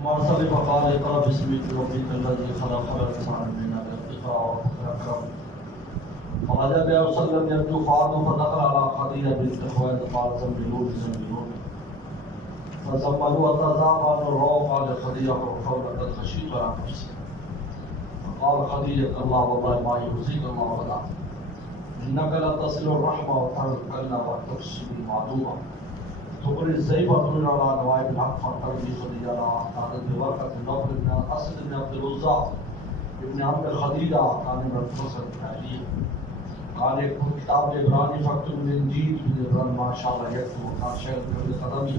مرسل فقال اقرأ باسم ربك الذي خلق الإنسان من علق اقرأ وربك الأكرم فغدا بها وسلم يبدو فعاد فدخل على خديجة بنت خويلد قال زملوني فزملوا وتزعم الروح قال خديجة لقد خشيت على نفسي فقال خديجة الله والله ما يخزيك الله ولا إنك لتصل الرحمة وتركنا وتكسب المعدومة تقول الزيبة تقول على نوائب الحق فانتربي خديجة أعطانت بورقة النوفل بن أسد بن عبد العزى ابن عم خدیجہ کان من فصل علی قال ایک کتاب عبرانی فقط من جید بن عبران ما شاء الله یکتب کان شیخ بن قدمی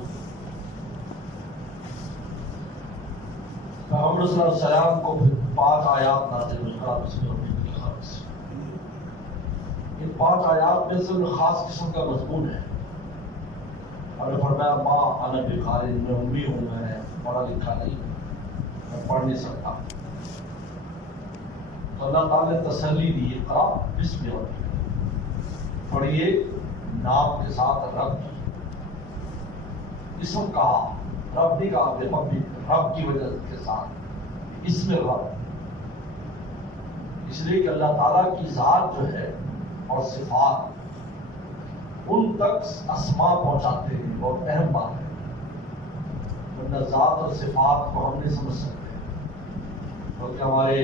پیغمبر صلی اللہ علیہ وسلم کو 5 آیات نازل ہوئی قرآن بسم اللہ کی خاص ان 5 آیات میں سے خاص قسم کا مضمون ہے اور فرمایا ما انا بقاری میں امی ہوں میں پڑھا لکھا نہیں میں پڑھ نہیں سکتا تو اللہ تعالیٰ نے تسلی دی اقرا بسم ربک پڑھیے نام کے ساتھ رب اسم کہا رب نہیں کہا رب کی وجہ کے ساتھ اسم رب اس لیے کہ اللہ تعالیٰ کی ذات جو ہے اور صفات ان تک اسماء پہنچاتے ہیں بہت اہم بات ہے ورنہ ذات اور صفات کو ہم نہیں سمجھ سکتے بلکہ ہمارے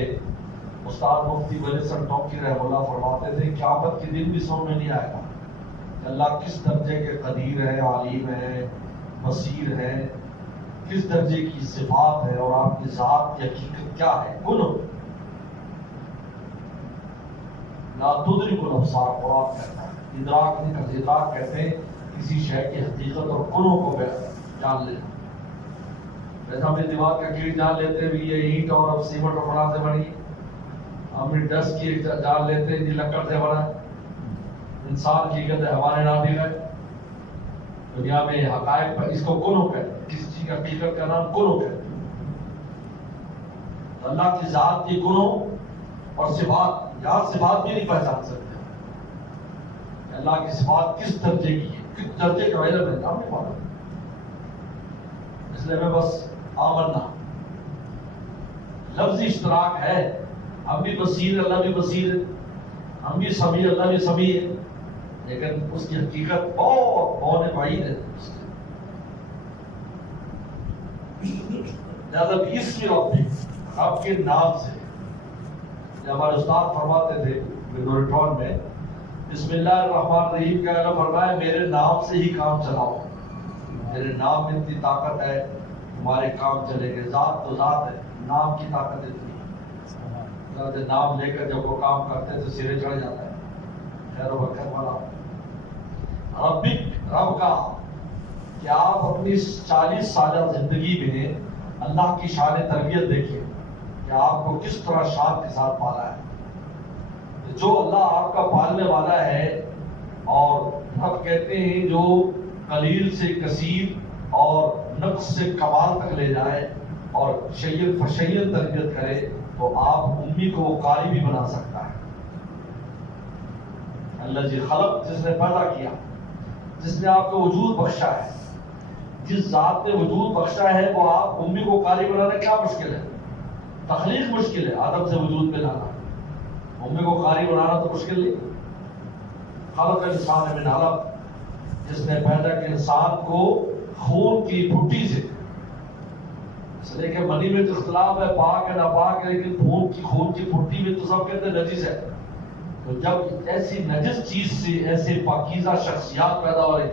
استاد مفتی ولی سن ٹوکی رحمہ اللہ فرماتے تھے قیامت کے دن بھی سمجھ میں نہیں آئے گا کہ اللہ کس درجے کے قدیر ہے عالم ہے بصیر ہے کس درجے کی صفات ہے اور آپ کی ذات کی حقیقت کیا ہے کن لا تدرک الابصار قرآن کہتا ہے ادراک نہیں کرتے ادراک کہتے ہیں کسی شے کی حقیقت اور کنوں کو جان لینا ویسا ہم دیوار کا کیڑ جان لیتے بھی یہ اینٹ اور اب سیمنٹ اور بنا سے بنی ہم ڈس کی جان لیتے ہیں لکڑ سے بنا انسان کی حقیقت ہے ہمارے نام بھی گئے دنیا میں حقائق پر اس کو کنوں کہتے ہیں کسی چیز کا حقیقت کا نام کنوں کہتے ہیں اللہ کی ذات کی کنوں اور صفات یہاں صفات بھی نہیں پہچان سکتے اللہ کی صفات کس درجے کی ہے کس درجے کا علم ہے ہم نہیں معلوم اس لیے میں بس آمنا لفظی اشتراک ہے ہم بھی بصیر اللہ بھی بصیر ہے ہم بھی سمیع اللہ بھی سمیع ہے لیکن اس کی حقیقت بہت بعید ہے لہذا اس میں آپ کے نام سے ہمارے استاد فرماتے تھے نورٹون میں بسم اللہ الرحمن الرحیم کا اللہ فرمایا میرے نام سے ہی کام چلاؤ میرے نام میں اتنی طاقت ہے تمہارے کام چلے گئے ذات تو ذات ہے نام کی طاقت اتنی ہے نام لے کر جب وہ کام کرتے ہیں تو سرے چڑھ جاتا ہے خیر و برکت والا ربک رب کا کہ آپ اپنی 40 سالہ زندگی میں اللہ کی شان تربیت دیکھیے کہ آپ کو کس طرح شان کے ساتھ پالا ہے جو اللہ آپ کا پالنے والا ہے اور رب کہتے ہیں جو قلیل سے کثیر اور نقص سے کمال تک لے جائے اور شیئن فشیئن تربیت کرے تو آپ امی کو وہ قاری بھی بنا سکتا ہے اللہ جی خلق جس نے پیدا کیا جس نے آپ کو وجود بخشا ہے جس ذات نے وجود بخشا ہے وہ آپ امی کو قاری بنانا کیا مشکل ہے تخلیق مشکل ہے آدم سے وجود میں لانا امی کو قاری بنانا تو مشکل نہیں خلق انسان من علق جس نے پیدا کیا انسان کو خون کی پھٹی سے اس لیے کہ منی میں تو اختلاف ہے پاک ہے ناپاک ہے لیکن خون کی پھٹی میں تو سب کہتے ہیں نجس ہے تو جب ایسی نجس چیز سے ایسے پاکیزہ شخصیات پیدا ہو رہی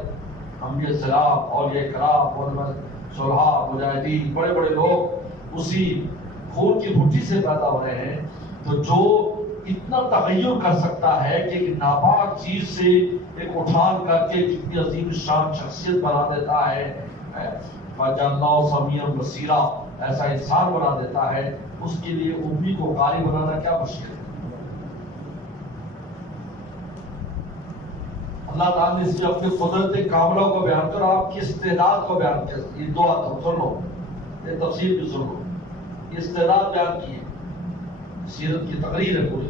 انبیاء السلام اولیاء کرام صلحاء مجاہدین بڑے بڑے لوگ اسی خون کی پھٹی سے پیدا ہو رہے ہیں تو جو اتنا تغیر کر سکتا ہے کہ ایک ناپاک چیز سے ایک اٹھان کر کے کتنی عظیم شان شخصیت بنا دیتا ہے فَجَعَلْنَاهُ سَمِيعًا بَصِيرًا ایسا انسان بنا دیتا ہے اس کے لیے امی کو قاری بنانا کیا مشکل ہے اللہ تعالیٰ نے اس لیے اپنی قدرت کاملہ کو بیان کر آپ کی استعداد کو بیان کیا یہ دو آتا سن لو یہ تفسیر بھی سن لو یہ استعداد بیان کی ہے سیرت کی تقریر ہے پوری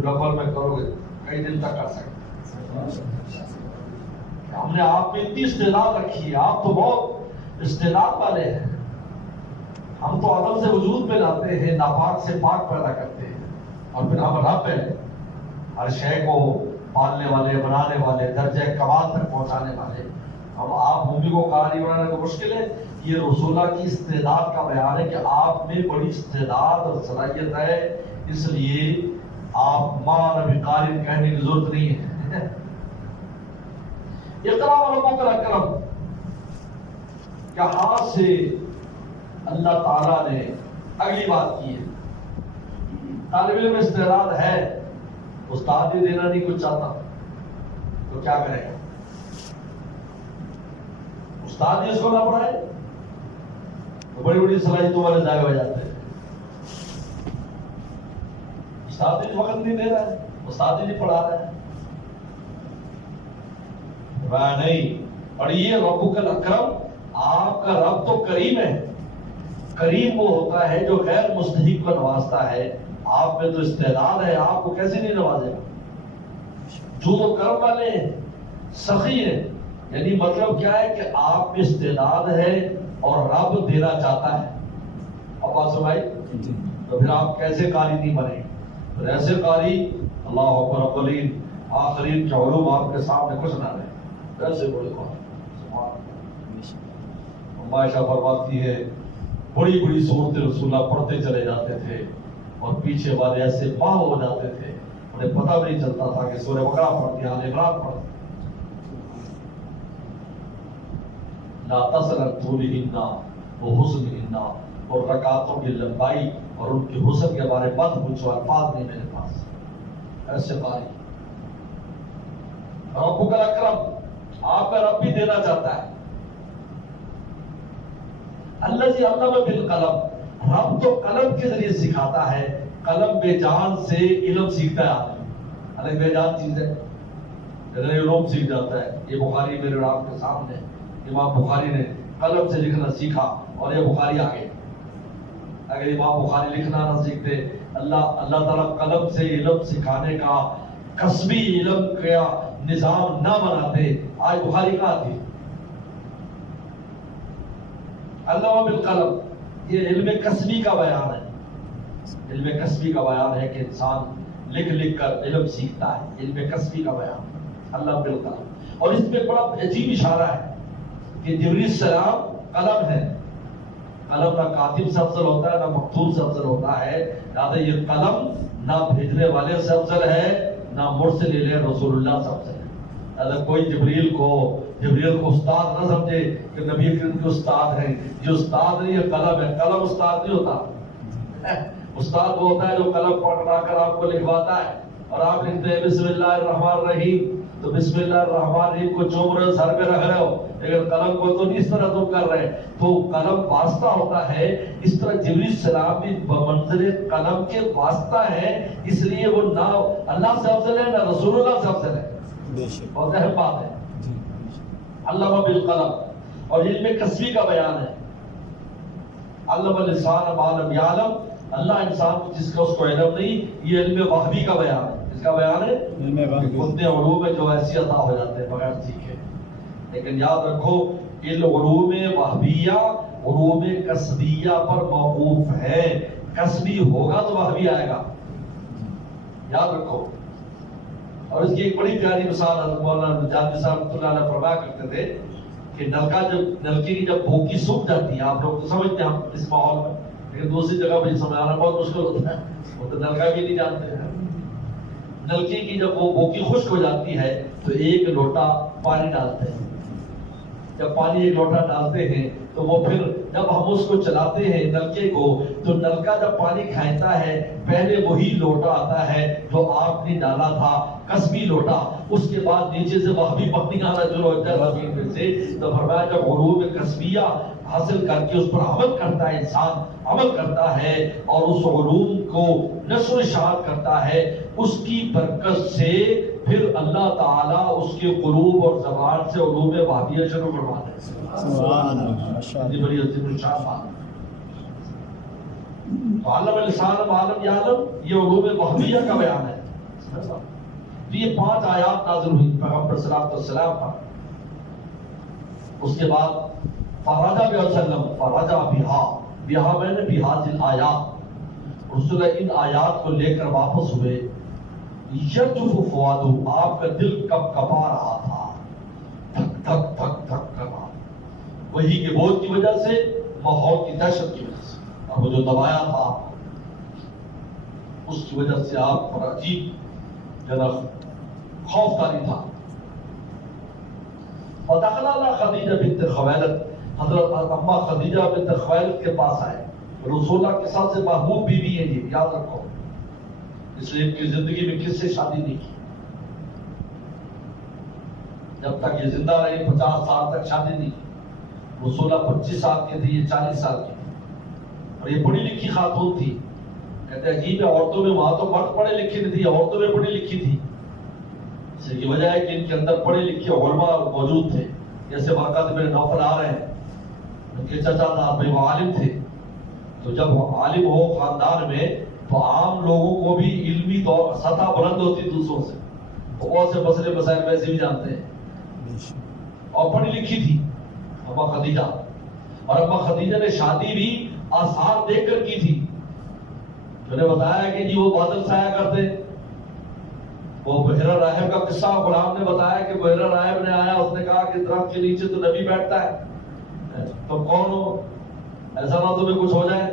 نفر میں کرو گے کئی دن تک کر سکتے ہم نے آپ میں اتنی استعداد رکھی ہے آپ تو بہت استعداد والے ہیں ہم تو عدم سے وجود میں لاتے ہیں، ناپاک سے پاک پیدا کرتے ہیں، اور پھر ہم رب ہیں، ہر شے کو پالنے والے، بنانے والے، درجہ کمال تک پہنچانے والے۔ اب آپ مومن کو قاری بنانے کو مشکل ہے؟ یہ رسول اللہ کی استعداد کا بیان ہے کہ آپ میں بڑی استعداد اور صلاحیت ہے، اس لیے آپ ماں نبی قاری کہنے کی ضرورت نہیں ہے۔ اقرا وربک الاکرم، یہاں سے اللہ تعالیٰ نے اگلی بات کی ہے۔ طالب علم میں استعداد ہے، استاد بھی دینا نہیں کچھ چاہتا تو کیا کرے گا؟ استاد ہی اس کو نہ پڑھائے تو بڑی بڑی صلاحیتوں والے ضائع ہو جاتے ہیں۔ استاد بھی وقت نہیں دے رہا ہے، استاد ہی نہیں پڑھا رہا ہے، نہیں پڑھیے۔ ربک الاکرم، آپ کا رب تو کریم ہے۔ کریم وہ ہوتا ہے جو غیر مستحق کو نوازتا ہے۔ آپ میں تو استعداد ہے، آپ کو کیسے نہیں نوازے گا؟ جو تو کرم والے ہیں، سخی ہیں، یعنی مطلب کیا ہے کہ آپ میں استعداد ہے اور رب دینا چاہتا ہے۔ اب بات سمجھائی؟ تو پھر آپ کیسے قاری نہیں بنے؟ پھر ایسے قاری اللہ اکبر اولین آخرین کے علوم آپ کے سامنے کچھ نہ رہے، ایسے بڑے قاری۔ عائشہ فرماتی ہے بڑی بڑی صورتیں رسول اللہ پڑھتے چلے جاتے تھے اور پیچھے والے ایسے باہ ہو جاتے تھے، انہیں پتہ بھی نہیں چلتا تھا کہ سورہ بقرہ پڑھتی آل عمران پڑھتی۔ لا تسأل طولہن وحسنہن، اور رکعتوں کی لمبائی اور ان کے حسن کے بارے مت پوچھو، الفاظ نہیں میرے پاس۔ ایسے قاری ربک الاکرم، آپ کا رب بھی دینا چاہتا ہے۔ الذی علم بالقلم، رب تو قلم کے ذریعے سکھاتا ہے۔ قلم بے جان سے علم سیکھتا ہے آدمی، الگ بے جان چیز ہے، علوم سیکھ جاتا ہے۔ یہ بخاری میرے اور آپ کے سامنے، امام بخاری نے قلم سے لکھنا سیکھا اور یہ بخاری آگے۔ اگر امام بخاری لکھنا نہ سیکھتے، اللہ تعالیٰ قلم سے علم سکھانے کا کسبی علم کا نظام نہ بناتے، آج بخاری کہاں تھی؟ علم بالقلم، یہ علم کسبی کا بیان ہے۔ علم کسبی کا بیان ہے کہ انسان لکھ لکھ کر علم سیکھتا ہے، علم کسبی کا بیان علم بالقلم۔ اور اس میں بڑا عجیب اشارہ ہے کہ جبریل السلام قلم ہے، قلم نہ کاتب سے افضل ہوتا ہے نہ مکتوب سے افضل ہوتا ہے، لہٰذا یہ قلم نہ بھیجنے والے سے افضل ہے نہ مرسل الیہ رسول اللہ سے افضل ہے۔ اگر کوئی جبریل کو استاد نہ سمجھے کہ نبی کریم کے استاد ہیں، یہ استاد نہیں، یہ قلم ہے۔ قلم استاد نہیں ہوتا، استاد وہ ہوتا ہے جو قلم پکڑا کر آپ کو لکھواتا ہے، اور آپ لکھتے ہیں بسم اللہ الرحمن الرحیم، تو بسم اللہ الرحمن الرحیم کو چوم رہے سر پہ رکھ رہے ہو، لیکن قلم کو تو اس طرح تم کر رہے، تو قلم واسطہ ہوتا ہے۔ اس طرح جبریل السلام بھی بمنزل قلم کے واسطہ ہے، اس لیے وہ نہ اللہ سے افضل ہے نہ رسول اللہ سے افضل ہے۔ بہت اہم بات ہے علم بالقلم، اور علم کسبی کا بیان ہے۔ علم الانسان ما لم یعلم، اللہ انسان کو جس کا اس کو علم نہیں، یہ علم وحبی کا بیان ہے۔ اس کا بیان ہے اتنے علوم میں جو ایسی عطا ہو جاتے ہیں بغیر سیکھے۔ لیکن یاد رکھو علوم وحبیہ علوم کسبیہ پر موقوف ہے، کسبی ہوگا تو وحبی آئے گا، یاد رکھو۔ اور اس کی ایک بڑی پیاری مثال حضرت مولانا نجاتی صاحب رحمۃ اللہ علیہ فرمایا کرتے تھے کہ نلکے کی جب بھوکی سوکھ جاتی ہے، آپ لوگ تو سمجھتے ہیں ہم اس ماحول میں، لیکن دوسری جگہ پہ سمجھانا بہت مشکل ہوتا ہے، وہ تو نلکا بھی نہیں جانتے ہیں۔ نلکے کی جب وہ بھوکی خشک ہو جاتی ہے تو ایک لوٹا پانی ڈالتے ہیں، جب پانی ایک لوٹا ڈالتے ہیں تو وہ پھر جب ہم اس کو چلاتے ہیں نلکے کو، تو نلکا جب پانی کھینچتا ہے پہلے وہی لوٹا آتا ہے جو آپ نے ڈالا تھا، کسبی لوٹا، اس کے بعد نیچے سے وہبی پانی آنا شروع ہوتا ہے زمین میں سے۔ تو فرمایا جب علوم کسبیہ حاصل کر کے اس پر عمل کرتا ہے، انسان عمل کرتا ہے اور اس علوم کو نشر و اشاعت کرتا ہے، اس کی برکت سے پھر اللہ تعالیٰ اس کے قلوب اور زبان سے علوم وحبیہ شروع کروا دے۔ سبحان اللہ، بڑی عظیم الشان بات۔ تو علم الانسان ما لم یعلم، یہ علوم وحبیہ کا بیان ہے۔ تو یہ 5 آیات نازل ہوئی پیغمبر صلی اللہ علیہ وسلم پر۔ اس کے بعد فرجع بها وسلم، فرجع بها، یہاں میں نے بہذل آیات، رسول ان آیات کو لے کر واپس ہوئے، یرجف فؤادہ، آپ کا دل کب کپا رہا تھا، دھک دھک دھک دھک کر رہا، وہی کے بوجھ کی وجہ سے، ماحول کی دہشت کی وجہ سے، اور وہ جو دبایا تھا آپ کو، اس کی وجہ سے آپ پر عجیب خوف طاری تھا۔ ودخل علی خدیجہ بنت خویلد، حضرت اماں خدیجہ بنت خویلد کے پاس آئے، رسول اللہ کے ساتھ سے محبوب بیوی ہیں یہ، یاد رکھو، اس لیے ان کی زندگی میں کس سے شادی نہیں کی، جب تک یہ زندہ رہی 50 سال تک شادی نہیں کی، رسول اللہ 25 سال کے تھے، یہ 40 سال کی تھی، اور یہ پڑھی لکھی خاتون تھی۔ کہتے ہیں عجیب ہے، عورتوں میں وہاں تو مرد پڑھے لکھے نہیں تھی، عورتوں میں پڑھی لکھی تھی، اس کی وجہ ہے کہ ان کے اندر پڑھے لکھے علماء موجود تھے، جیسے ورقہ بن نوفل آ رہے ہیں، ان کے چچا داد بھائی وہ عالم تھے، تو جب وہ عالم ہو خاندان میں تو عام لوگوں کو بھی علمی سطح بلند ہوتی دوسروں سے، تو بہت سے مسئلے مسائل ویسے بھی جانتے ہیں، اور پڑھی لکھی تھی اماں خدیجہ، اور اماں خدیجہ نے شادی بھی آثار دیکھ کر کی تھی۔ میں نے بتایا کہ جی وہ بادل سے آیا کرتے، وہ بحیرہ راہب کا قصہ غلام نے بتایا کہ بحیرہ راہب نے آیا، اس نے کہا کہ درخت کے نیچے تو نبی بیٹھتا ہے، تو کون ہو، ایسا نہ تمہیں کچھ ہو جائے۔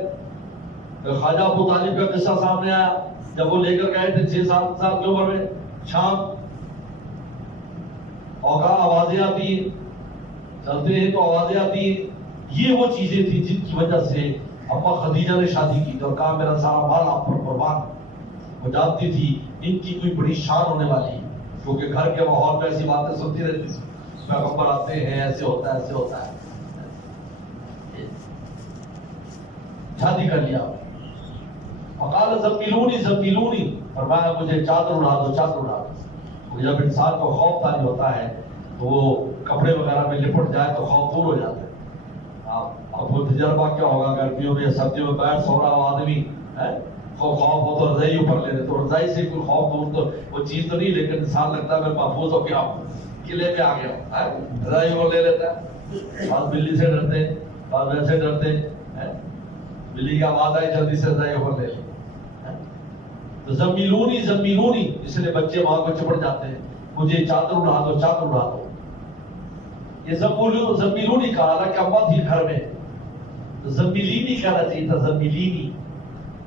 خواجہ ابو طالب کا قصہ سامنے آیا، جب وہ لے کر گئے تھے 6-7 سال کی عمر میں شام، اور کہا آوازیں آتی ہیں، چلتے ہیں تو آوازیں آتی ہیں، یہ وہ چیزیں تھی جن کی وجہ سے اماں خدیجہ نے شادی کی، اور کہا میرا سارا مال آپ پر قربان۔ وہ جانتی تھی ان کی کوئی بڑی شان ہونے والی ہے، کیونکہ گھر کے ماحول میں ایسی باتیں سنتی رہتی تھی، پیغمبر آتے ہیں، ایسے ہوتا ہے ایسے ہوتا ہے، شادی کر لیا۔ فقال زملونی زملونی، فرمایا مجھے چادر اڑا دو چادر اڑا دو۔ جب انسان کو خوف طاری ہوتا ہے تو وہ کپڑے وغیرہ میں لپٹ جائے تو خوف دور ہو جاتا ہے۔ اب وہ تجربہ کیا ہوگا گرمیوں میں یا سردیوں میں بیٹھ سو رہا ہو آدمی، خوف ہو تو رضائی اوپر لے لے، تو رضائی سے کوئی خوف دور تو وہ چیز تو نہیں، لیکن انسان لگتا ہے میں محفوظ ہو کے قلعے میں آ گیا ہوں، رضائی وہ لے لیتا ہے۔ بعض بلی سے ڈرتے ہیں، بعض ویسے ڈرتے ہیں، بلی کی آواز آئی جلدی سے رضائی اوپر لے لے۔ تو زملونی زملونی، اس لیے بچے وہاں کو چپڑ جاتے ہیں، مجھے چادر اڑا دو چادر اڑا دو۔ یہ زملونی کہا تھا کہ اماں تھی گھر میں، زملینی کہنا چاہیے تھا، زملینی،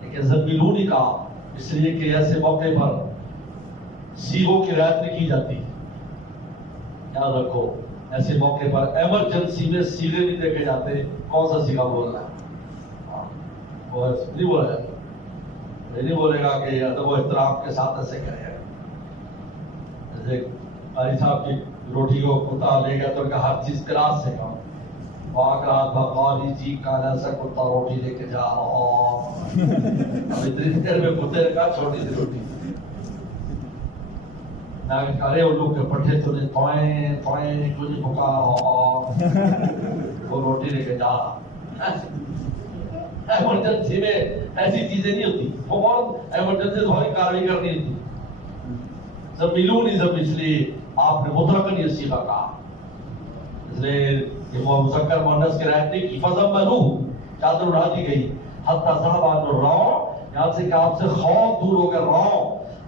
لیکن زملونی کہا اس لیے کہ ایسے موقع پر سیغوں کی رعایت نہیں کی جاتی۔ یاد رکھو ایسے موقع پر ایمرجنسی میں سیغے نہیں دیکھے جاتے، کون سا سیغہ بولنا ہے، وہ نہیں بولا جاتا، نہیں بولے گا کہ ادب و احترام کے ساتھ ایسے کرے گا۔ جیسے قاری صاحب کی روٹی کو کتا لے گیا تو ان کا ہر چیز کلاس سے کام، بقالی جی کانا سا کتا روٹی لے کے جا رہا، اب اتنی دیر میں کتے نے کہا چھوٹی سی روٹی، ارے ان لوگ کے پٹھے تو نے توئیں توئیں تجھے بھکا وہ روٹی لے کے جا رہا۔ ایمرجنسی میں ایسی چیزیں نہیں ہوتی، بہت ایمرجنسی تھوڑی کاروائی کرنی ہوتی۔ زملونی زم، اس لیے آپ نے مطلقاً یہ سیغہ کہا، اس لیے کہ وہ مذکر مؤنث کی رعایت نہیں کی۔ فضملوہ، چادر اڑا دی گئی، حتی ذهب عنہ الروع، یہاں سے کہ آپ سے خوف دور ہو گیا۔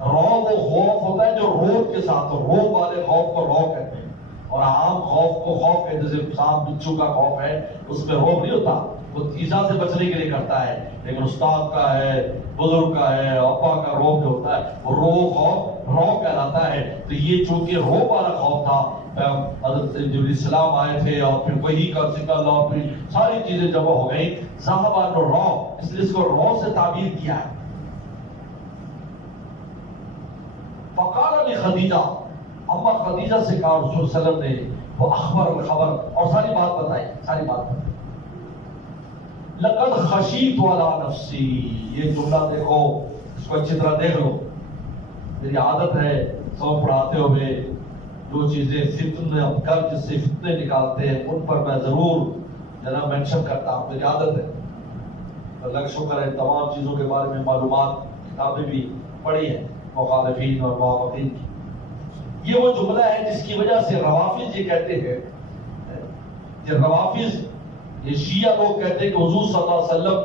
روع وہ خوف ہوتا ہے جو روب کے ساتھ ہو، روب والے خوف کو روع کہتے ہیں، اور عام خوف کو خوف کہتے ہیں، جیسے سانپ بچھو کا خوف ہے اس میں روب نہیں ہوتا، وہ ایذا سے بچنے کے لیے کرتا ہے، لیکن استاد کا ہے، بزرگ کا ہے، ابا کا روب جو ہوتا ہے وہ خوف روب کہلاتا ہے۔ تو یہ چونکہ روب والا خوف تھا، حضرت جبرائیل السلام آئے تھے اور پھر وحی کا ذکر اور پھر ساری چیزیں جمع ہو گئیں، ذهب عنہ الروع، اس لیے اس کو روع سے تعبیر کیا ہے۔ فقال لخدیجہ، اما خدیجہ سے کہا رسول صلی اللہ علیہ وسلم نے، وہ اخبر الخبر، اور ساری بات بتائی، ساری بات بتائی۔ لقد خشیت علی نفسی، یہ جملہ دیکھو، اس کو اچھی طرح دیکھ لو، میری عادت ہے سب پڑھاتے ہوئے جو چیزیں فتنے افکار جس سے فتنے نکالتے ہیں ان پر میں ضرور جناب مینشن کرتا ہوں، میری عادت ہے۔ اللہ کا شکر ہے تمام چیزوں کے بارے میں معلومات کتابیں بھی پڑھی ہیں مخالفین اور موافقین کی۔ یہ وہ جملہ ہے جس کی وجہ سے روافض یہ کہتے ہیں کہ روافض یہ شیعہ لوگ کہتے ہیں کہ حضور صلی اللہ علیہ وسلم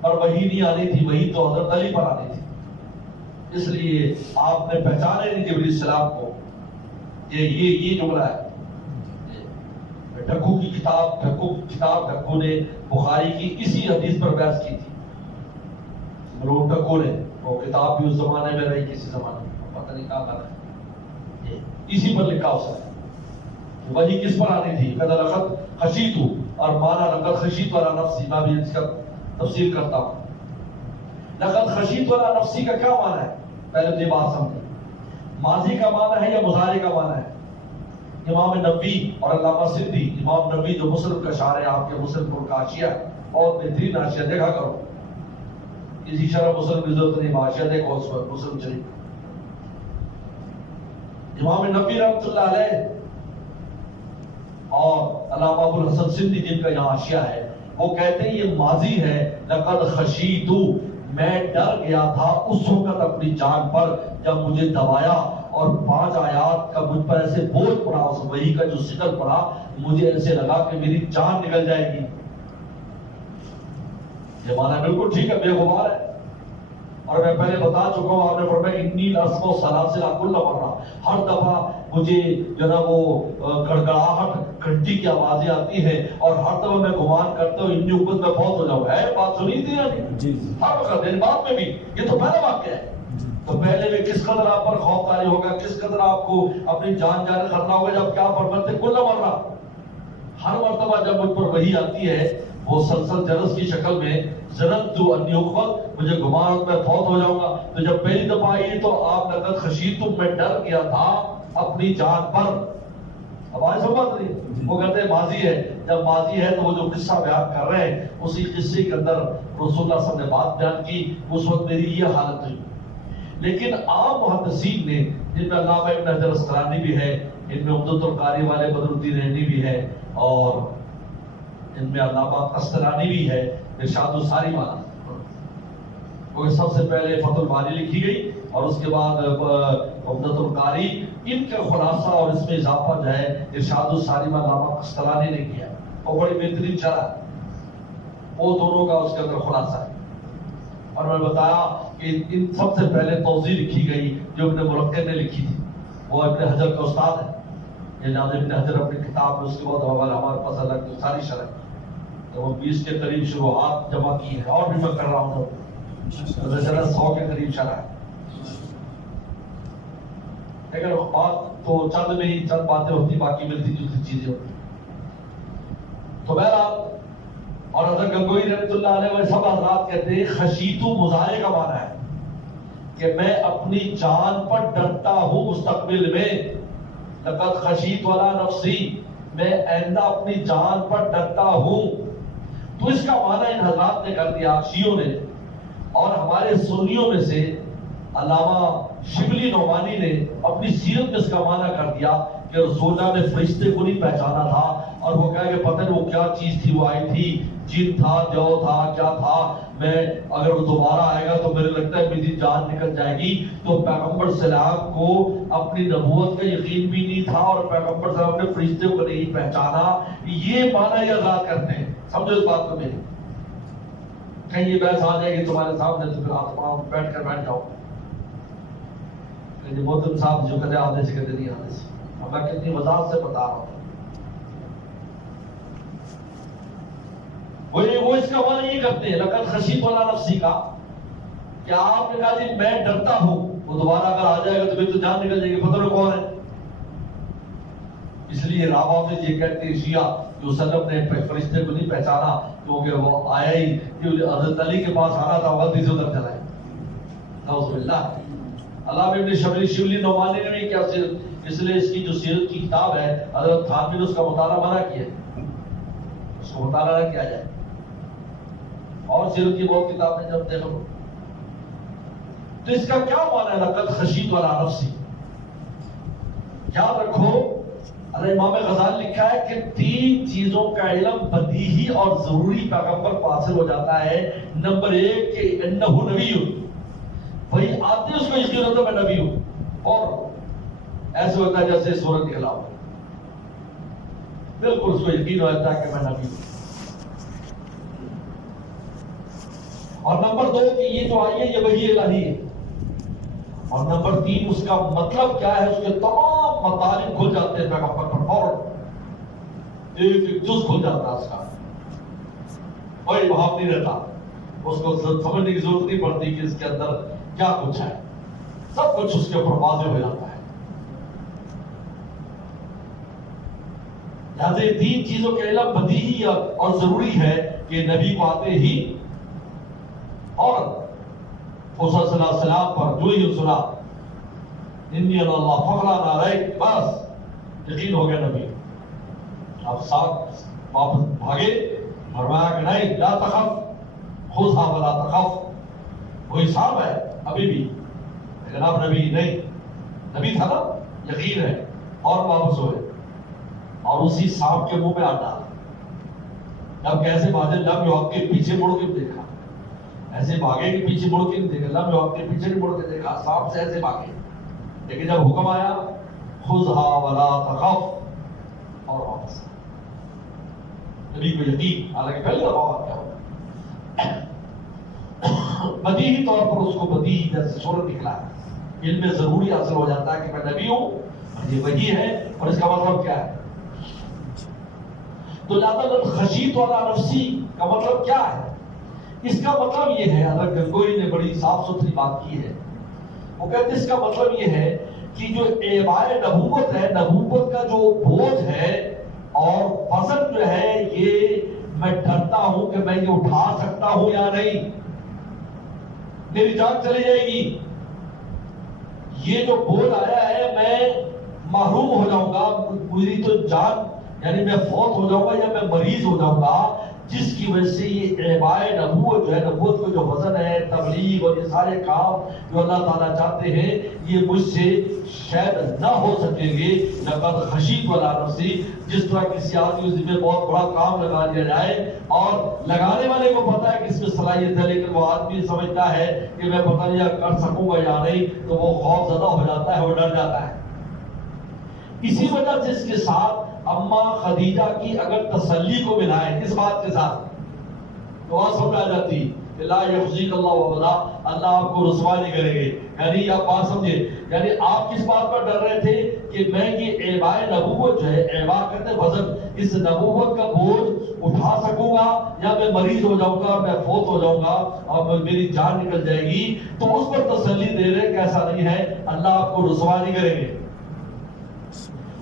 پر وحی نہیں آنی تھی، وحی تو حضرت علی پر آنی تھی، اس لیے آپ نے پہچانے نہیں جبریل السلام کو. یہ جملہ ہے. ڈھکو کی کتاب ڈھکو نے بخاری کی اسی حدیث پر بحث کی تھی. ڈھکو نے وہ کتاب بھی اس زمانے میں رہی، کسی زمانے میں پتہ نہیں کہاں ہے، اسی پر لکھا اس نے وحی کس پر آنی تھی. کہتا لقد خشیت، اور مانا لقد خشیت علی نفسی، میں بھی اس کا تفسیر کرتا ہوں. لقد خشیت علی نفسی کا کیا معنی ہے؟ پہلے یہ بات سمجھیں. ماضی کا معنی ہے یا مضارع کا معنی ہے؟ امام نبوی اور علامہ سندھی، امام نبوی جو مسلم کا شاعر ہے، آپ کے مسلم کا حاشیہ ہے، بہت بہترین حاشیہ، دیکھا کرو. کسی شرح مسلم کی ضرورت نہیں، حاشیہ دیکھو اس پر مسلم شریف. امام نبوی رحمۃ اللہ علیہ اور علامہ ابو الحسن سندھی جن کا یہاں حاشیہ ہے، وہ کہتے ہیں یہ ماضی ہے. لقد خشیت، میں ڈر گیا تھا اس وقت اپنی جان پر جب مجھے دبایا اور 5 آیات کا مجھ پر ایسے بوجھ پڑا، اس وحی کا جو ثقل پڑا، مجھے ایسے لگا کہ میری جان نکل جائے گی. یہ معنی بالکل ٹھیک ہے، بے غبار ہے. اور میں پہلے بتا چکا ہوں، آپ نے فرمایا انی الاسماء الثلاث کل مرہ، ہر دفعہ مجھے جو نا وہ گڑگڑاہٹ گھنٹی کی آوازیں آتی ہیں، اور ہر دفعہ میں گمان کرتا ہوں انی امت میں فوت ہو جاؤں. ہے بات سنی تھی یا نہیں؟ ہر وقت دن بعد میں بھی. یہ تو پہلا واقعہ ہے. تو پہلے میں کس قدر آپ پر خوف طاری ہوگا، کس قدر آپ کو اپنی جان جانے خطرہ ہوگا جب کیا فرماتے کل مرہ. ہر مرتبہ جب مجھ پر وحی آتی ہے وہ سلسل جرس کی شکل میں، ظننت انی اقبل، مجھے گمان میں فوت ہو جاؤں گا. تو جب پہلی دفعہ آئی تو آپ لقد خشیت، میں ڈر گیا تھا اپنی جان پر. اب آج سمجھ نہیں. وہ کہتے ہیں ماضی ہے. جب ماضی ہے تو وہ جو قصہ بیان کر رہے ہیں اسی قصے کے اندر رسول اللہ صلی اللہ علیہ وسلم نے بات بیان کی. اس وقت میری یہ حالت ہوئی. لیکن عام محدثین نے، جن میں علامہ ابن حجر اسقلانی بھی ہے، ان میں عمدۃ القاری والے بدر الدین عینی بھی ہے، اور ان میں علامہ قسطلانی بھی ہے، ارشاد الساری مانا. وہ سب سے پہلے فتح الباری لکھی گئی اور اس کے بعد عمدۃ القاری. ان کا خلاصہ اور اس میں اضافہ جو ہے ارشاد الساری میں علامہ قسطلانی نے کیا، اور بڑی بہترین شرح ہے. وہ دونوں کا اس کے اندر خلاصہ ہے. اور میں نے بتایا کہ ان سب سے پہلے توضیح لکھی گئی جو ابن ملقن نے لکھی تھی، وہ ابن حجر کا استاد ہے. یہ ناظم ابن حجر اپنی کتاب میں، اس کے بعد ہمارے پاس الگ ساری شرح، تو وہ 20 کے قریب شروحات جمع کی ہے، اور بھی میں کر رہا ہوں تو 100 کے قریب شرح ہے. لیکن بات تو چند میں ہی چند باتیں ہوتی، باقی ملتی جلتی چیزیں ہوتی. تو بہرحال، اور حضرت گنگوئی رحمۃ اللہ علیہ وہ سب حضرات کہتے ہیں خشیتو مضارع کا معنی ہے کہ میں اپنی جان پر ڈرتا ہوں مستقبل میں. لقد خشیت علی نفسی، میں آئندہ اپنی جان پر ڈرتا ہوں. تو اس کا معنی ان حضرات نے کر دیا، شیعوں نے. اور ہمارے سنیوں میں سے علامہ شبلی نعمانی نے اپنی سیرت میں اس کا معنی کر دیا کہ رسول اللہ نے فرشتے کو نہیں پہچانا تھا، اور وہ کہا کہ پتہ نہیں وہ کیا چیز تھی، وہ آئی تھی، جن تھا، جو تھا، کیا تھا، میں اگر وہ دوبارہ آئے گا تو مجھے لگتا ہے میری جان نکل جائے گی. تو پیغمبر سلام کو اپنی نبوت کا یقین بھی نہیں تھا، اور پیغمبر سلام نے فرشتے کو نہیں پہچانا. یہ معنی یہ آزاد کرتے ہیں. سمجھو اس بات کو میری. کہیں یہ بحث آ جائے گی تمہارے سامنے تو پھر آپ بیٹھ کر بیٹھ جاؤ. محترم صاحب جو کہتے آدھے سے کہتے نہیں آدھے سے. اب میں کتنی وضاحت سے بتا رہا ہوں. وہ اس کا معنی یہ کرتے ہیں لقد خشیت علی نفسی کا، کہ آپ نے کہا جی میں ڈرتا ہوں وہ دوبارہ اگر آ جائے گا تو پھر تو جان نکل جائے گی، پتہ نہیں کون ہے. اس لیے روافض یہ کہتے ہیں شیعہ جو سلم نے فرشتے کو نہیں پہچانا کیونکہ وہ آیا ہی حضرت علی کے پاس آنا تھا، غلطی سے ادھر چلا ہے. نعوذ باللہ. علامہ ابن شبلی نعمانی نے بھی کیا سیرت، اس لیے اس کی جو سیرت کی کتاب ہے حضرت تھانوی نے اس کا مطالعہ منع کیا، اس کو مطالعہ نہ کیا جائے. اور سیرت کی بہت کتابیں جب دیکھو. تو اس کا کیا معنی ہے لقد خشیت علی نفسی؟ یاد رکھو امام غزالی لکھا ہے کہ 3 چیزوں کا علم بدیہی اور ضروری پیغمبر کو حاصل ہو جاتا ہے. نمبر 1 کہ انہ نبی، وہی آتے اس کو یقین ہوتا ہے میں نبی ہوں، اور ایسے ہوتا ہے جیسے سورج نکلا ہو، بالکل اس کو یقین ہو جاتا ہے کہ میں نبی ہوں. اور نمبر 2 کہ یہ جو آئی ہے یہ وحی الہی ہے، اور نمبر 3 اس کا مطلب کیا ہے، اس کے تمام مطالب کھل جاتے ہیں پیغمبر پر فوراً، ایک ایک جز کھل جاتا ہے اس کا، کوئی بھاپ نہیں رہتا، اس کو سمجھنے کی ضرورت نہیں پڑتی کہ اس کے اندر کیا کچھ ہے، سب کچھ اس کے اوپر واضح ہو جاتا ہے۔ لہذا یہ 3 چیزوں کے علم بدیہی اور ضروری ہے کہ نبی کو آتے ہی اور صلی اللہ علیہ وسلم پر جو ہی سنا انی اللہ فخران علیک، بس یقین ہو گیا نبی۔ اب ساتھ واپس بھاگے، فرمایا کہ نہیں، لا تخف خذھا ولا تخف، وہی صاحب ہے ابھی بھی، لیکن اب نبی نہیں، نبی تھا نا، یقین ہے، اور واپس ہوئے اور اسی سانپ کے منہ میں آ ڈالا۔ جب کیسے بھاگے، لم یحق کے پیچھے مڑ کے دیکھا، ایسے بھاگے کہ پیچھے مڑ کے نہیں دیکھا، لم یحق کے پیچھے نہیں مڑ کے دیکھا، سانپ سے ایسے بھاگے، لیکن جب حکم آیا خذھا ولا تخف اور واپس نبی کو یقین، حالانکہ پہلے دفعہ کیا ہوگا، بدیہی طور پر اس کو بدیہی جیسے صورت نکلا ہے، علم میں ضروری حاصل ہو جاتا ہے کہ میں نبی ہوں اور یہ وحی ہے اور اس کا مطلب کیا ہے۔ تو لہذا خشیت والا نفسی کا مطلب کیا ہے، اس کا مطلب یہ ہے، حضرت گنگوئی نے بڑی صاف ستھری بات کی ہے، وہ کہتے ہیں اس کا مطلب یہ ہے کہ جو اعبائے نبوت ہے، نبوت کا جو بوجھ ہے اور وزن جو ہے، یہ میں ڈرتا ہوں کہ میں یہ اٹھا سکتا ہوں یا نہیں، میری جان چلی جائے گی، یہ جو بوجھ آیا ہے میں محروم ہو جاؤں گا، میری تو جان، یعنی میں فوت ہو جاؤں گا یا میں مریض ہو جاؤں گا، جس کی وجہ سے یہ اعبائے نبوت جو ہے، نبوت کو جو وزن ہے، تبلیغ اور یہ سارے کام جو اللہ تعالیٰ چاہتے ہیں، یہ مجھ سے شاید نہ ہو سکیں گے۔ لقد خشیت ولا نفسی، جس طرح کسی آدمی اس میں بہت بڑا کام لگا دیا جائے اور لگانے والے کو پتا ہے کہ اس میں صلاحیت ہے، لیکن وہ آدمی سمجھتا ہے کہ میں پتہ نہیں کر سکوں گا یا نہیں، تو وہ خوف زدہ ہو جاتا ہے، وہ ڈر جاتا ہے۔ اسی وجہ سے اس کے ساتھ اما خدیجہ کی اگر تسلی کو ملائے اس بات کے ساتھ تو بات سمجھ آ جاتی کہ لا یخزیک اللہ وبلا، اللہ آپ کو رسوا نہیں کرے گے، یعنی آپ بات سمجھے، یعنی آپ کس بات پر ڈر رہے تھے کہ میں یہ اعبائے نبوت جو ہے، اعبا کہتے ہیں وزن، اس نبوت کا بوجھ اٹھا سکوں گا یا میں مریض ہو جاؤں گا، میں فوت ہو جاؤں گا اور میری جان نکل جائے گی، تو اس پر تسلی دے رہے کہ ایسا نہیں ہے، اللہ آپ کو رسوا نہیں کریں گے۔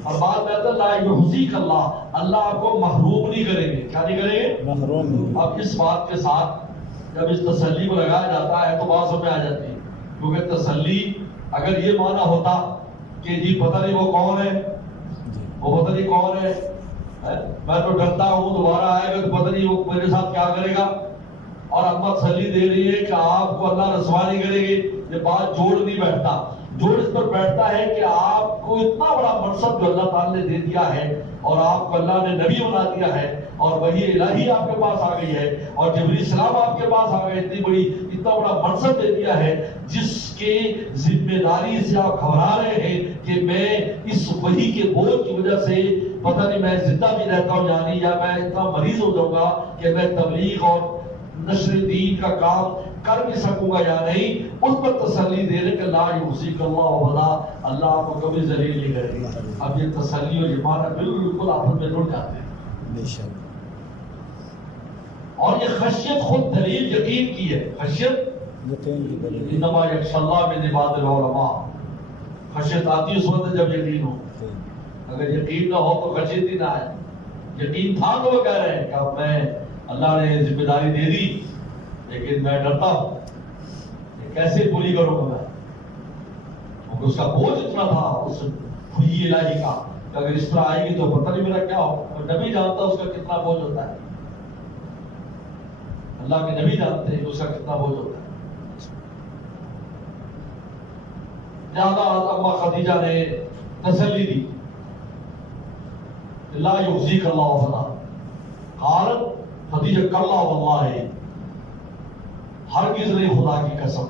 اور بعد میں آتا ہے لا یحزیک اللہ، اللہ آپ کو محروم نہیں کریں گے، کیا نہیں کریں گے؟ محروم۔ اب اس بات کے ساتھ جب اس تسلی کو لگایا جاتا ہے تو بات سمجھ آ جاتی ہے، کیونکہ تسلی اگر یہ معنی ہوتا کہ جی پتہ نہیں وہ کون ہے، وہ پتہ نہیں کون ہے، میں تو ڈرتا ہوں دوبارہ آئے گا تو پتہ نہیں وہ میرے ساتھ کیا کرے گا، اور اما تسلی دے رہی ہے کہ آپ کو اللہ رسوا نہیں کرے گی، یہ بات جوڑ نہیں بیٹھتا۔ جوڑ اس پر بیٹھتا ہے کہ آپ کو اتنا بڑا منصب جو اللہ تعالیٰ نے دے دیا ہے اور آپ کو اللہ نے نبی بنا دیا ہے اور وحی الہی آپ کے پاس آ گئی ہے اور جبریل السلام آپ کے پاس آ گئے، اتنا بڑا منصب دے دیا ہے جس کے ذمہ داری سے آپ گھبرا رہے ہیں کہ میں اس وحی کے بوجھ کی وجہ سے پتہ نہیں میں زندہ بھی رہتا ہوں یعنی، یا میں اتنا مریض ہو جاؤں گا کہ میں تبلیغ اور نشر دین کا کام کر بھی سکوں گا یا نہیں، اس پر تسلی دے رہے کہ لا یحزیک اللہ ولا، اللہ آپ کو کبھی ذلیل نہیں کرے گا۔ اب یہ تسلی اور ایمان بالکل آپس میں جڑ جاتے ہیں، اور یہ خشیت خود دلیل یقین کی ہے، خشیت انما یخشی اللہ من عباد العلماء، خشیت آتی اس وقت جب یقین ہو، اگر یقین نہ ہو تو خشیت ہی نہ آئے۔ یقین تھا تو وہ کہہ رہے ہیں کہ اب میں، اللہ نے ذمہ داری دے دی لیکن میں ڈرتا ہوں کیسے پوری کروں گا میں، کیونکہ اس کا بوجھ اتنا تھا اس وحی الہی کا کہ اگر اس طرح آئے گی تو پتہ نہیں میرا کیا ہو، اور نبی جانتا اس کا کتنا بوجھ ہوتا ہے، اللہ کے نبی جانتے ہیں اس کا کتنا بوجھ ہوتا ہے۔ لہذا اما خدیجہ نے تسلی دی لا یحزیک اللہ ولا، قالت خدیجہ کلا واللہ، ہرگز نہیں خدا کی قسم،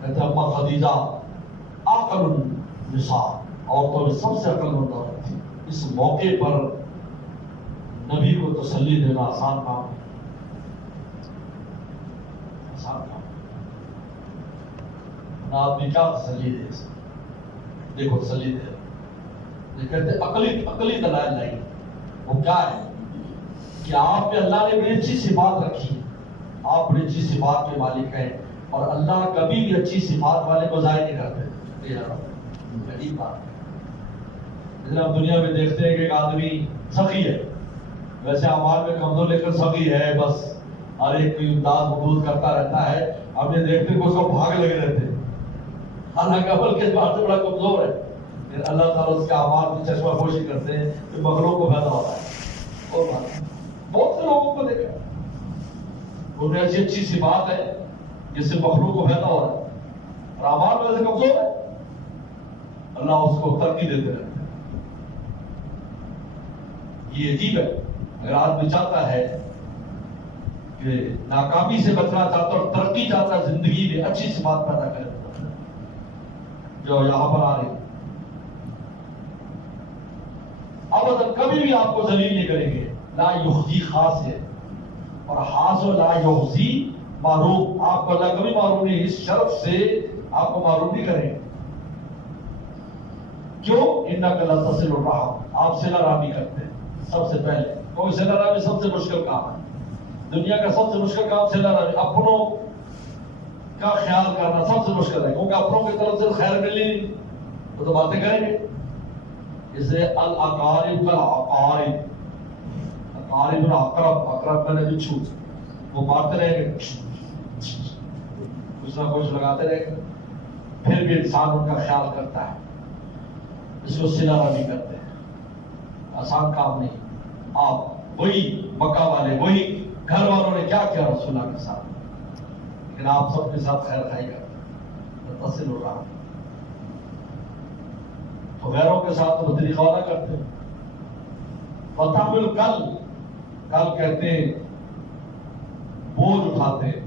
کہتے اما خدیجہ عقل النساء، عورتوں میں سب سے عقل مند عورت تھی، اس موقع پر نبی کو تسلی دینا آسان کام آسان کام نہ آدمی کیا تسلی دے اسے. دیکھو تسلی دے یہ کہتے عقلی دلائل نہیں. وہ کیا ہے کہ آپ پہ اللہ نے بڑی اچھی صفات رکھی ہے, آپ بڑی اچھی صفات کے مالک ہیں, اور اللہ کبھی بھی اچھی صفات والے کو ضائع نہیں کرتے. عجیب بات ہے. ہم دنیا میں دیکھتے ہیں کہ ایک آدمی سخی ہے, ویسے اعمال میں کمزور لیکن سخی ہے, بس ہر ایک کو امداد مدد کرتا رہتا ہے. ہم یہ دیکھتے ہیں کہ اس کو بھاگ لگے رہتے ہیں, حالانکہ عمل کے اعتبار سے بڑا کمزور ہے, لیکن اللہ تعالیٰ اس کے اعمال کی چشمہ پوشی کرتے ہیں کہ مغلوں کو پیدا ہوتا ہے. اور بہت سے لوگوں کو دیکھا ان میں ایسی اچھی سی بات ہے جس سے مخلوق کو پیدا ہو رہا ہے, اور اعمال میں سے کمزور ہے, اللہ اس کو ترقی دیتے رہتے ہیں. یہ عجیب ہے. اگر آدمی چاہتا ہے کہ ناکامی سے بچنا چاہتا ہے اور ترقی چاہتا ہے زندگی میں, اچھی سی بات پیدا کرے جو یہاں پر آ رہی, ابدا کبھی بھی آپ کو ذلیل نہیں کریں گے. لا یخزی خاص ہے, اور خاص و لا یخزی معروف. آپ کو اللہ کبھی معروف نہیں, اس شرف سے آپ کو معروف نہیں کریں گے. کیوں؟ انک لتصل الرحم, آپ صلہ رحمی کرتے ہیں. سب سے پہلے کیونکہ صلہ رحمی سب سے مشکل کام ہے. دنیا کا سب سے مشکل کام صلہ رحمی, اپنوں کا خیال کرنا سب سے مشکل ہے, کیونکہ اپنوں کی طرف سے خیر ملی نہیں وہ تو باتیں کریں گے. اسے الاقارب کا اقارب, اقارب الاقرب, اقرب میں نے بچھو, وہ مارتے رہیں گے, کچھ نہ کچھ لگاتے رہیں گے, پھر بھی انسان ان کا خیال کرتا ہے. اس کو صلہ رحمی کرتے ہیں. آسان کام نہیں. آپ وہی مکہ والے, وہی گھر والوں نے کیا کیا رسول اللہ کے ساتھ, لیکن آپ سب کے ساتھ خیر خائی کرتے ہیں. تصل الرحم, تو غیروں کے ساتھ تو بدری خواہ کرتے ہیں. وتحمل کل, کل کہتے ہیں بوجھ اٹھاتے ہیں,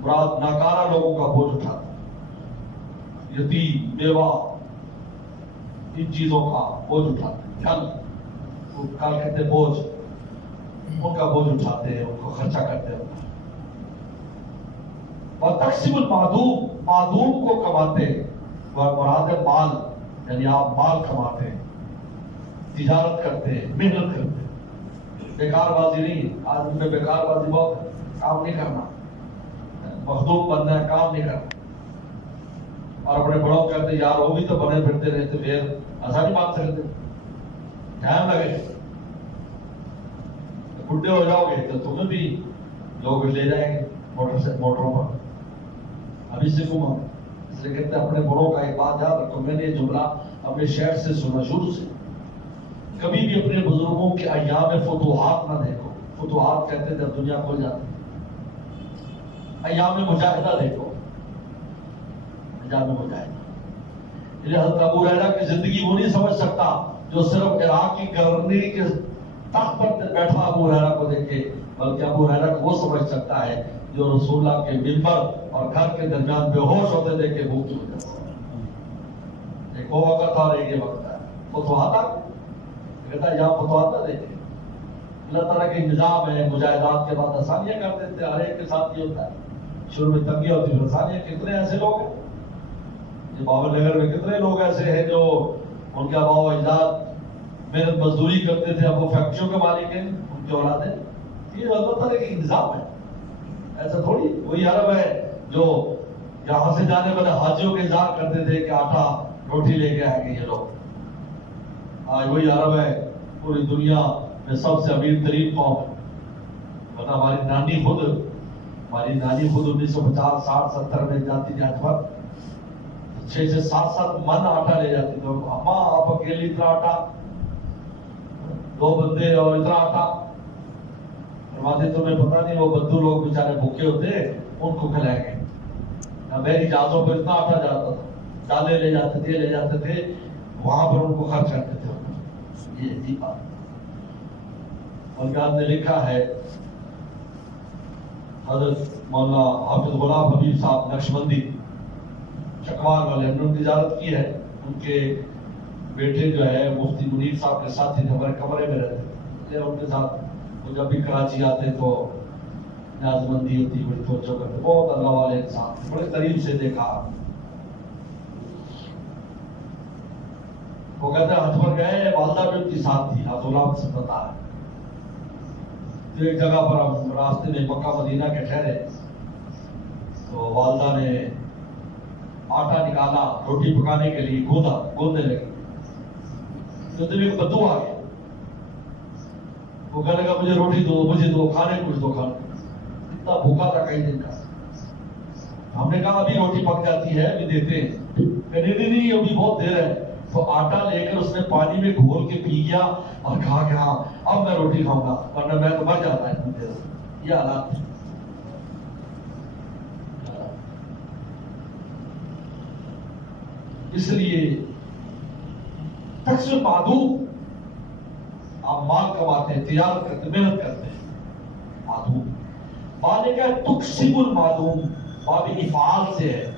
مراد ناکارہ لوگوں کا بوجھ اٹھاتے ہیں, یتیم بیوہ ان چیزوں کا بوجھ اٹھاتے ہیں. کل کہتے ہیں بوجھ, ان کا بوجھ اٹھاتے ہیں, ان کو خرچہ کرتے ہیں. وتقسم المعدوم, معدوم کو کماتے ہیں, مراد مال, یعنی آپ مال کماتے ہیں, تجارت کرتے ہیں, محنت کرتے ہیں. بیکار بازی نہیں. آدمی میں بیکار بازی بہت ہے, کام نہیں کرنا, مخدوم بننا ہے, کام نہیں کرنا. اور اپنے بڑوں کہتے ہیں یار وہ بھی تو بنے پھرتے رہتے, پھر آسانی بات سکتے, ٹائم لگے, بڈھے ہو جاؤ گے تو تمہیں بھی لوگ لے جائیں گے موٹروں پر. ابھی سے گھوما, اس لیے کہتے ہیں اپنے بڑوں کا ایک بات یاد رکھو. میں نے یہ جملہ اپنے شہر سے سنا شروع سے, کبھی بھی اپنے بزرگوں کے ایام فتوحات نہ دیکھو. فتوحات کہتے ہیں جب دنیا کھل جاتی. ایام مجاہدہ دیکھو, ایام مجاہدہ. حضرت ابو ہریرہ کی زندگی وہ نہیں سمجھ سکتا جو صرف عراق کی گورنری کے تخت پر بیٹھا ابو ہریرہ کو دیکھے, بلکہ ابو ہریرہ کو وہ سمجھ سکتا ہے جو رسول اللہ کے منبر اور گھر کے درمیان بے ہوش ہوتے دیکھے بھوک چل جاتا ہے. ایک وہ وقت اور ایک یہ وقت ہے. فتوحات کہتا ہے یہاں فتوحات نہ دیکھے. اللہ تعالیٰ کے نظام ہے, مجاہدات کے بعد آسانیاں کر دیتے ہیں. ہر ایک کے ساتھ یہ ہوتا ہے, شروع میں تنگیاں ہوتی ہیں, آسانیاں. کتنے ایسے لوگ ہیں بابر نگر میں, کتنے لوگ ایسے ہیں جو ان کے آباء و اجداد محنت مزدوری کرتے تھے, اب وہ فیکٹریوں کے مالک ہیں, ان کی اولادیں. یہ اللہ تعالیٰ کا انتظام ہے, ایسا تھوڑی. وہی عرب ہے جو یہاں سے جانے والے حاجیوں کے انتظار کرتے تھے کہ آٹا روٹی لے کے آئیں گے یہ لوگ. آج وہی عرب ہے پوری دنیا میں سب سے امیر ترین قوم ہے. ورنہ ہماری نانی خود 1950 60 70 میں جاتی تھی حج پر, 6 سے 7 من آٹا لے جاتی تھی. اماں آپ اکیلی اتنا آٹا, 2 بندے اور اتنا آٹا. فرماتے تمہیں پتہ نہیں وہ بدو لوگ بیچارے بھوکے ہوتے, ان کو کھلائیں گے. میری جہازوں پر اتنا آٹا جاتا تھا, دالیں لے جاتے تھے, وہاں پر ان کو خرچ کرتے تھے. یہ عجیب بات. اور نے لکھا ہے حضرت مولانا حافظ غلام حبیب صاحب نقشبندی چکوال والے, ہم نے تجارت کی ہے. ان کے بیٹے جو ہے مفتی منیر صاحب کے ساتھ ہی ہمارے کمرے میں رہتے تھے. ان کے ساتھ وہ جب بھی کراچی آتے تو نیازمندی ہوتی، بڑی توجہ کرتے، بہت اللہ والے انسان تھے، بڑے قریب سے دیکھا۔ وہ کہتے ہیں حج پر گئے، والدہ بھی ان کی ساتھ تھی، حضرت غلام سے بتا ہے۔ تو ایک جگہ پر ہم راستے میں مکہ مدینہ کے ٹھہرے، تو والدہ نے آٹا نکالا روٹی پکانے کے لیے، گوندنے لگی، تو دل ایک بدو آ گیا، وہ کہنے لگا مجھے روٹی دو، مجھے دو، کھانے کچھ دو، کھانے اتنا بھوکا تھا کئی دن کا۔ ہم نے کہا ابھی روٹی پک جاتی ہے، ابھی دیتے ہیں، کہ نہیں ابھی بہت دیر ہے۔ تو آٹا لے کر اس نے پانی میں گھول کے پی گیا اور کہا کہ ہاں اب میں روٹی کھاؤں گا، ورنہ میں تو مر جاتا ہے اتنی دیر سے۔ یہ حالات تھے۔ اس لیے تقسیم معدوم، آپ مال کماتے ہیں، تجارت کرتے، محنت کرتے ہیں، معدوم۔ مال کا تقسیم المعدوم باب افعال سے ہے،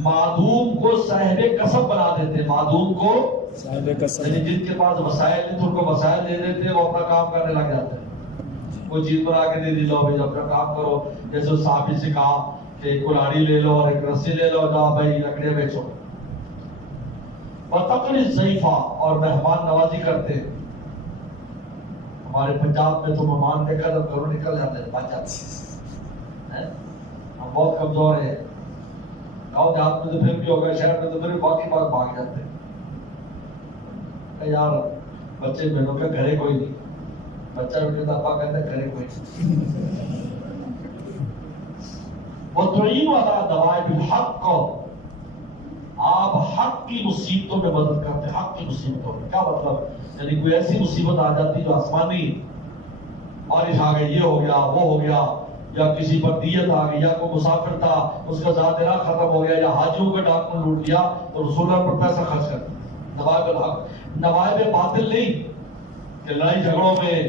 معدوم کو صاحب کسب بنا دیتے، معدوم کو صاحب کسب، یعنی جن کے پاس وسائل نہیں تو ان کو وسائل دے دیتے، وہ اپنا کام کرنے لگ جاتے ہیں۔ کوئی چیز بنا کے دے دی، لو بھائی اپنا کام کرو، جیسے صحابی سے کہا کہ کلاڑی لے لو اور ایک رسی لے لو، جاؤ بھائی لکڑیاں بیچو۔ وَتَقْرِ الضَّيْفَ، اور مہمان نوازی کرتے ہیں۔ ہمارے پنجاب میں تو مہمان کے قدر کرو نکل جاتے ہیں، بچ جاتے ہیں، ہم بہت کمزور ہیں۔ گاؤں دیہات میں تو پھر بھی ہوگا، شہر میں تو پھر بھی باقی بات بھاگ جاتے ہیں کہ یار بچے بہنوں کے گھرے کوئی نہیں، بچہ بھی کہتا ابا کہتے ہیں گھرے کوئی نہیں۔ وَتُعِينُ عَلَىٰ دَوَائِبِ الْحَقِّ، آپ حق کی مصیبتوں میں مدد کرتے ہیں، حق کی مصیبتوں میں۔ کیا مطلب؟ یعنی کوئی ایسی مصیبت آ جاتی جو آسمانی، بارش آ گئی، یہ ہو گیا، وہ ہو گیا، یا کسی پر دیت آ گئی، یا کوئی مسافر تھا اس کا ذات راہ ختم ہو گیا، یا حاجیوں کا ڈاکو لوٹ لیا، تو رسول اللہ پر پیسہ خرچ کرتے ہیں۔ نوائب الحق، نوائب باطل نہیں کہ لڑائی جھگڑوں میں،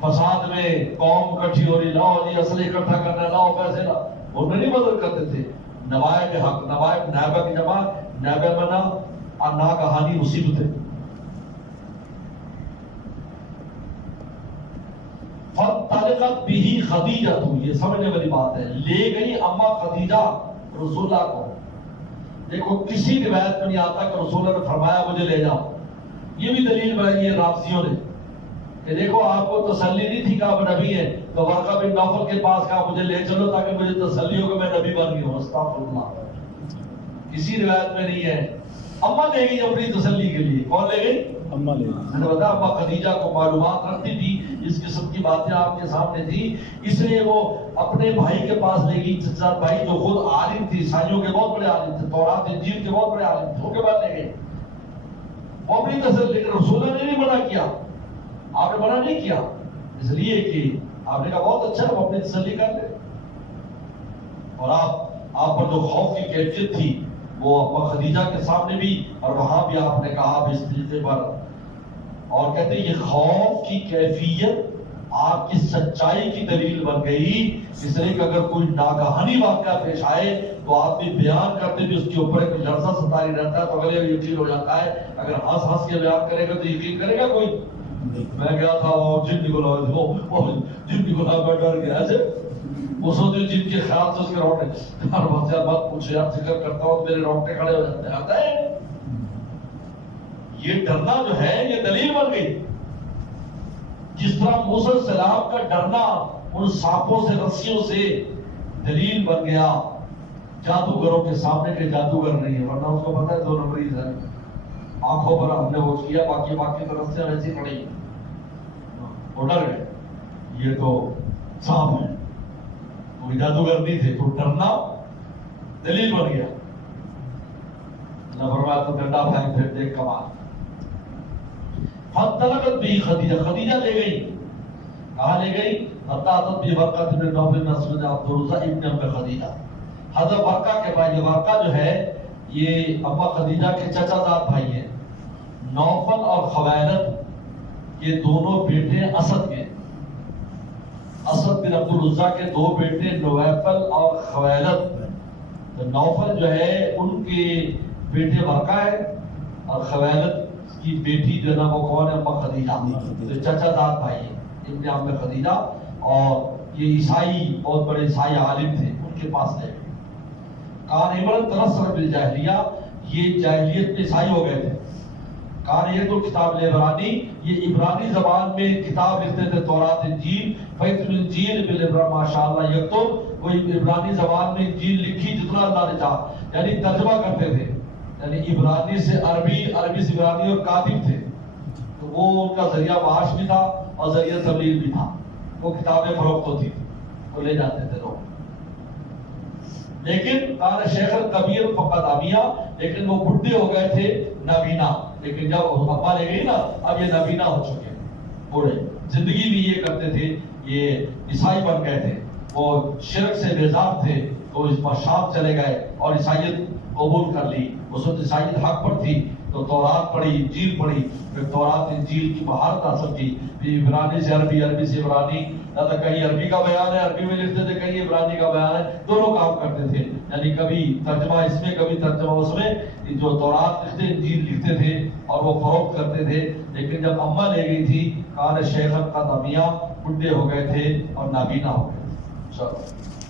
فساد میں قوم اکٹھی ہو رہی، لاؤ جی اسلحے اکٹھا کرنا، لاؤ پیسے لاؤ، ان میں نہیں مدد کرتے تھے۔ نوائب حق، نوائب نائبہ کی جمع، نائبہ منا اور ناگہانی مصیبتیں۔ فَانطَلَقَتْ بِهِ خَدِیجَةُ، یہ سمجھنے والی بات ہے، لے گئی اما خدیجہ رسول اللہ کو۔ دیکھو کسی روایت میں نہیں آتا کہ رسول اللہ نے فرمایا مجھے لے جاؤ، یہ بھی دلیل بنائی ہے رافضیوں نے کہ دیکھو آپ کو تسلی نہیں تھی کہ آپ نبی ہیں، تو ورقہ بن نوفل کے پاس کہا مجھے لے چلو تاکہ مجھے تسلی ہو کہ میں نبی بن گئی ہوں۔ استغفر اللہ، کسی روایت میں نہیں ہے۔ اما لے گئی اپنی تسلی کے لیے، کون لے گئی؟ اما لے گئی۔ میں نے بتایا اما خدیجہ کو معلومات رکھتی تھی، اس قسم کی باتیں آپ کے سامنے تھی، اس لیے وہ اپنے بھائی کے پاس لے گئی، چچا بھائی جو خود عالم تھی، عیسائیوں کے بہت بڑے عالم تھے، تورات انجیل کے بہت بڑے عالم تھے، ان کے پاس لے گئے۔ وہ اپنی تسلی، لیکن رسول اللہ نے نہیں منع کیا، آپ نے منع نہیں کیا، اس لیے کہ آپ نے کہا بہت اچھا ہم اپنی تسلی کر لیں۔ اور آپ پر جو خوف کی کیفیت تھی وہ اما خدیجہ کے سامنے بھی اور وہاں بھی آپ نے کہا اس طریقے پر، اور کہتے ہیں یہ خوف کی کیفیت آپ کی سچائی کی دلیل بن گئی، اس لیے کہ اگر کوئی ناگہانی واقعہ پیش آئے تو آپ بھی بیان کرتے بھی اس کے اوپر ایک لرزہ ستاری رہتا ہے، تو اگلے یقین ہو جاتا ہے۔ اگر ہنس ہنس کے بیان کرے گا تو یقین کرے گا کوئی؟ میں گیا تھا وہ جن نکلا، جن نکلا، میں ڈر گیا ایسے اس وقت جن کے خیال سے اس کے روٹے، ہر بات پوچھے آپ ذکر کرتا ہوں میرے روٹے کھڑے ہو جاتے ہیں، آتا ہے۔ یہ ڈرنا جو ہے یہ دلیل بن گئی، جس طرح موسیٰ علیہ السلام کا ڈرنا ان سانپوں سے، رسیوں سے دلیل بن گیا جادوگروں کے سامنے کہ جادوگر نہیں ہے، ورنہ اس کو پتا ہے دو نمبریز ہے، آنکھوں پر ہم نے وہ کیا، باقی تو رسیاں ویسی پڑی، وہ ڈر گئے، یہ تو سانپ ہے، کوئی جادوگر نہیں تھے، تو ڈرنا دلیل بن گیا۔ اللہ فرمایا تو ڈنڈا پھینک پھر دیکھ کمال۔ فَانطَلَقَتْ بِهِ خدیجہ، خدیجہ لے گئی، کہاں لے گئی؟ حَتَّىٰ أَتَتْ بِهِ وَرْقَةَ بْنَ نَوْفَلَ مَسْجِدَ عَبْدُ الرَّزَّاقِ ابن ام خدیجہ۔ حضرت ورقہ کے بھائی، ورقہ جو ہے یہ اما خدیجہ کے چچا زاد بھائی ہیں، نوفل اور خویلد یہ دونوں بیٹے اسد کے، اسد بن عبد الرزا کے دو بیٹے نویفل اور خویلد۔ تو نوفل جو ہے ان کے بیٹے ورقہ ہے، اور خویلد کی بیٹی جو ہے نا وہ کون ہے؟ اما خدیجہ، تو چچا زاد بھائی ہیں ابن ام خدیجہ۔ اور یہ عیسائی بہت بڑے عیسائی عالم تھے، ان کے پاس لے گئے۔ کان عمران تنصر بالجاہلیہ، یہ جاہلیت میں عیسائی ہو گئے تھے۔ کان یہ تو کتاب العبرانی، یہ عبرانی زبان میں کتاب لکھتے تھے، تورات انجیل، فیت الانجیل بالعبران، ماشاء اللہ یکتب، وہ عبرانی زبان میں انجیل لکھی جتنا اللہ نے چاہا، یعنی ترجمہ کرتے تھے، یعنی عبرانی سے عربی، عربی سے عبرانی، اور کاتب تھے، تو وہ ان کا ذریعہ معاش بھی تھا اور ذریعہ تبلیغ بھی تھا، وہ کتابیں فروخت ہوتی تھی، وہ لے جاتے تھے لوگ۔ لیکن کان شیخ الکبیر فقط امیہ، لیکن وہ بڈھے ہو گئے تھے، نابینا، لیکن جب ابا لے گئی نا اب یہ نابینا ہو چکے، بوڑھے، زندگی بھی یہ کرتے تھے، یہ عیسائی بن گئے تھے، وہ شرک سے بیزار تھے، تو اس پر شام چلے گئے اور عیسائیت قبول کر لی۔ اس وقت عیسائیت حق پر تھی، تو تورات پڑھی، انجیل پڑھی، پھر تورات انجیل کی مہارت حاصل کی، پھر عبرانی سے عربی، عربی سے عبرانی، یا کہیں عربی کا بیان ہے عربی میں لکھتے تھے، کہیں عبرانی کا بیان ہے، دونوں کام کرتے تھے، یعنی کبھی ترجمہ اس میں کبھی ترجمہ اس میں، جو تورات لکھتے انجیل لکھتے تھے اور وہ فروخت کرتے تھے۔ لیکن جب اماں لے گئی تھی، کان شیخ قد امیہ، بڈھے ہو گئے تھے اور نابینا ہو گئے تھے۔